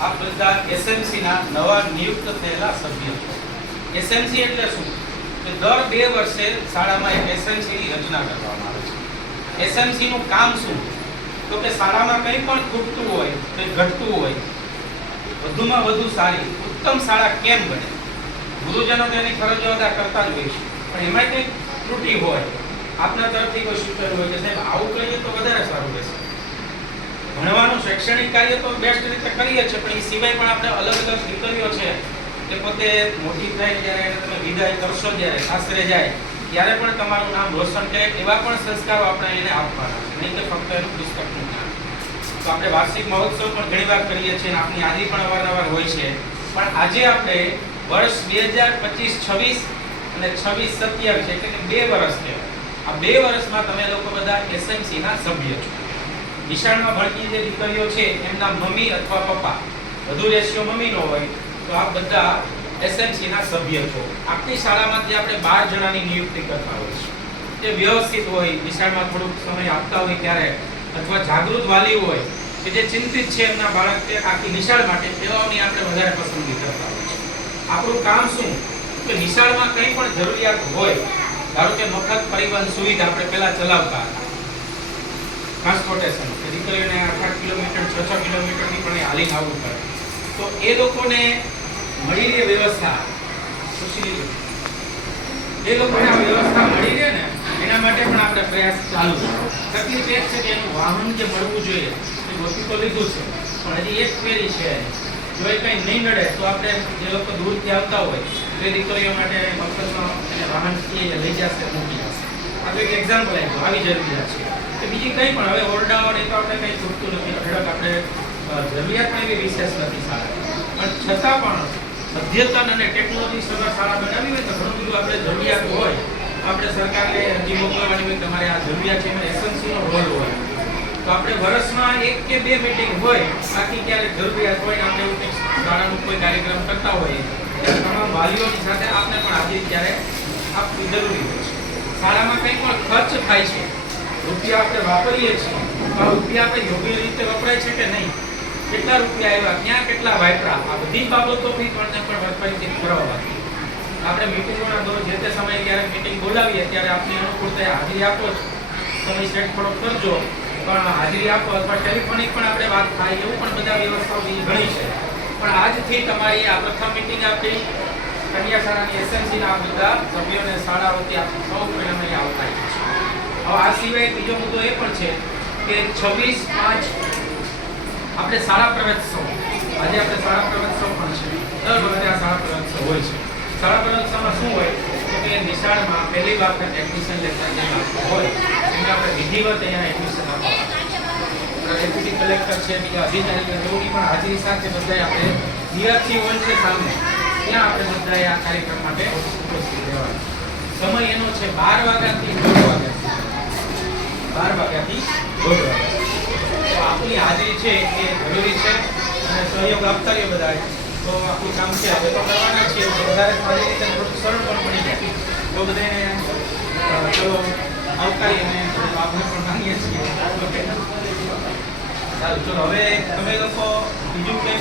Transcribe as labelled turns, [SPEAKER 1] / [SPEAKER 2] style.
[SPEAKER 1] આ બધા એસએમસી ના નવા નિયુક્ત થયેલા સભ્યો. એસએમસી એટલે શું? કે દર બે વર્ષે શાળામાં એક એસએમસી ની રચના કરવામાં આવે છે. એસએમસી નું કામ શું? તો કે શાળામાં કંઈ પણ ખૂટતું હોય, કંઈ ઘટતું હોય, વધુમાં વધુ સારી, ઉત્તમ શાળા કેમ બને? ગુરુજનો તેની ફરજો અદા કરતા જ હોય છે. પણ એમાં કંઈક ત્રુટિ હોય, આપના તરફથી કોઈ સૂચન હોય કે સાહેબ, આવું કરીએ તો વધારે સારું રહેશે. શૈક્ષણિક કાર્ય તો બેસ્ટ રીતે કરીએ છીએ, પણ એ સિવાય પણ આપણે અલગ અલગ દીકરીઓ છે કે પોતે મોટી થાય જ્યારે તમે વિદાય કરશો જ્યારે, આશરે જાય, ત્યારે પણ તમારું નામ રોશન કરે એવા પણ સંસ્કારો આપણે એને આપવાના નહીં કે ફક્ત એનું પુસ્તકનું જ્ઞાન તો આપણે વાર્ષિક મહોત્સવ પણ ઘણીવાર કરીએ છીએ અને આપની આજી પણ અવારનવાર હોય છે. પણ આજે આપણે વર્ષ બે હજાર પચીસ છવ્વીસ અને છવ્વીસ સત્યાવીસ, એટલે કે બે વર્ષ કહેવાય આ બે વર્ષમાં તમે લોકો બધા એસએમસીના સભ્ય છો. નિશાળમાં ભણતી જે દીકરીઓ છે, એમના મમ્મી અથવા પપ્પા, વધુ રેશિયો મમ્મીનો હોય, તો આ બધા એસએમસી ના સભ્ય છો. આપની શાળામાંથી આપણે બાર જણાની નિયુક્તિ કરતા હોય છે તે વ્યવસ્થિત હોય, નિશાળમાં થોડુંક સમય આપતા હોય ત્યારે, અથવા જાગૃત વાલી હોય, કે જે ચિંતિત છે એમના બાળક આખી નિશાળ માટે, તેઓની આપણે વધારે પસંદગી કરતા હોય છે આપણું કામ શું? કે નિશાળમાં કંઈ પણ જરૂરિયાત હોય, ધારો કે મફત પરિવહન સુવિધા આપણે પહેલાં ચલાવતા હતા ટ્રાન્સપોર્ટેશન કે દીકરીઓને આઠ આઠ કિલોમીટર છ છ કિલોમીટરની પણ હાલી આવવું પડે. તો એ લોકોને મળી રહે વ્યવસ્થા. એ લોકોને આ વ્યવસ્થા મળી રહે ને, એના માટે પણ આપણે પ્રયાસ ચાલુ છે. તકલીફ એ છે કે એનું વાહન જે મળવું જોઈએ, એ વસ્તુ તો લીધું છે, પણ હજી એક ફેરી છે. જો એ કંઈ નહીં નડે, તો આપણે જે લોકો દૂરથી આવતા હોય, એ દીકરીઓ માટે મફતમાં વાહન લઈ જશે મૂકી આ એક એક્ઝામ્પલ આપ્યું આવી જરૂરિયાત છે. કે બીજી કંઈ પણ, હવે ઓરડાઓ ને તો આપણે કંઈ છૂટતું નથી. અઢળક આપણે જરૂરિયાતમાં એવી વિશેષ નથી સારા પણ છતાં પણ અધ્યતન અને ટેકનોલોજી સરકાર શાળા બનાવી હોય તો ઘણું બધું આપણે જરૂરિયાત હોય. આપણે સરકારને અરજી મોકલવાની હોય, તમારે આ જરૂરિયાત છે, એમાં એસએમસીનો રોલ હોય. તો આપણે વર્ષમાં એક કે બે મીટિંગ હોય, બાકી ક્યારેક જરૂરિયાત હોય આપણે એવું કંઈક શાળાનું કોઈ કાર્યક્રમ કરતા હોઈએ. ત્યારે તમામ વાલીઓની સાથે આપને પણ હાજરી ત્યારે આપવી જરૂરી હોય છે. શાળામાં કંઈ પણ ખર્ચ થાય છે, રૂપિયા આપણે વાપરીએ છીએ આ રૂપિયા આપણે યોગ્ય રીતે વપરાય છે કે નહીં? કેટલા રૂપિયા આવ્યા, ક્યાં કેટલા વાપરા? આ બધી બાબતોથી પણ પણ પરિચિત કરવા આપણે મિટિંગોના દોર જે તે સમયે ક્યારેક મીટિંગ બોલાવીએ, ત્યારે આપની અનુકૂળતાએ હાજરી આપો જ. સમય સેટ થોડો કરજો, પણ હાજરી આપો અથવા ટેલિફોનિક પણ આપણે વાત થાય, એવું પણ બધા વ્યવસ્થાઓ ઘણી છે. પણ આજથી તમારી આ પ્રથમ મીટિંગ આપી કન્યા શાળાની એસએમસીના બધા સભ્યોને શાળા વતી આપણે સૌ પહેલાં અહીં આવતા હવે આ સિવાય બીજો મુદ્દો એ પણ છે કે છવ્વીસ પાંચ આપણે શાળા પ્રવેશોત્સવ, આજે આપણે શાળા પ્રવેશોત્સવ પણ છે. દર વખતે આ શાળા પ્રવેશોત્સવ હોય છે. શાળા પ્રવેશોત્સવમાં શું હોય? તો કે નિશાળમાં પહેલી વાર આપણે એડમિશન લેતા જે હોય, એમને આપણે વિધિવત અહીંયા એડમિશન આપવા ડેપ્યુટી કલેક્ટર છે, બીજા અધિકારીઓ તેઓની પણ હાજરી સાથે બધાએ આપણે જીઆરસી હોલ છે સામે. ત્યાં આપણે બધાએ આ કાર્યક્રમ માટે ઉપસ્થિત રહેવાનું. સમય એનો છે બાર વાગ્યાથી દોઢ વાગ્યા બાર વાગ્યાથી દોઢ વાગ્યા. તો આપણી હાજરી છે એ જરૂરી છે અને સહયોગ આપતા રહ્યો બધા તો આપણું કામ છે હવે તો કરવાના છીએ વધારે સારી રીતે થોડું સરળ પણ બની જાય. તો બધાને જો આવકારી અને આભાર પણ માંગીએ છીએ. ઓકે. સારું ચલો, હવે તમે લોકો બીજું કંઈ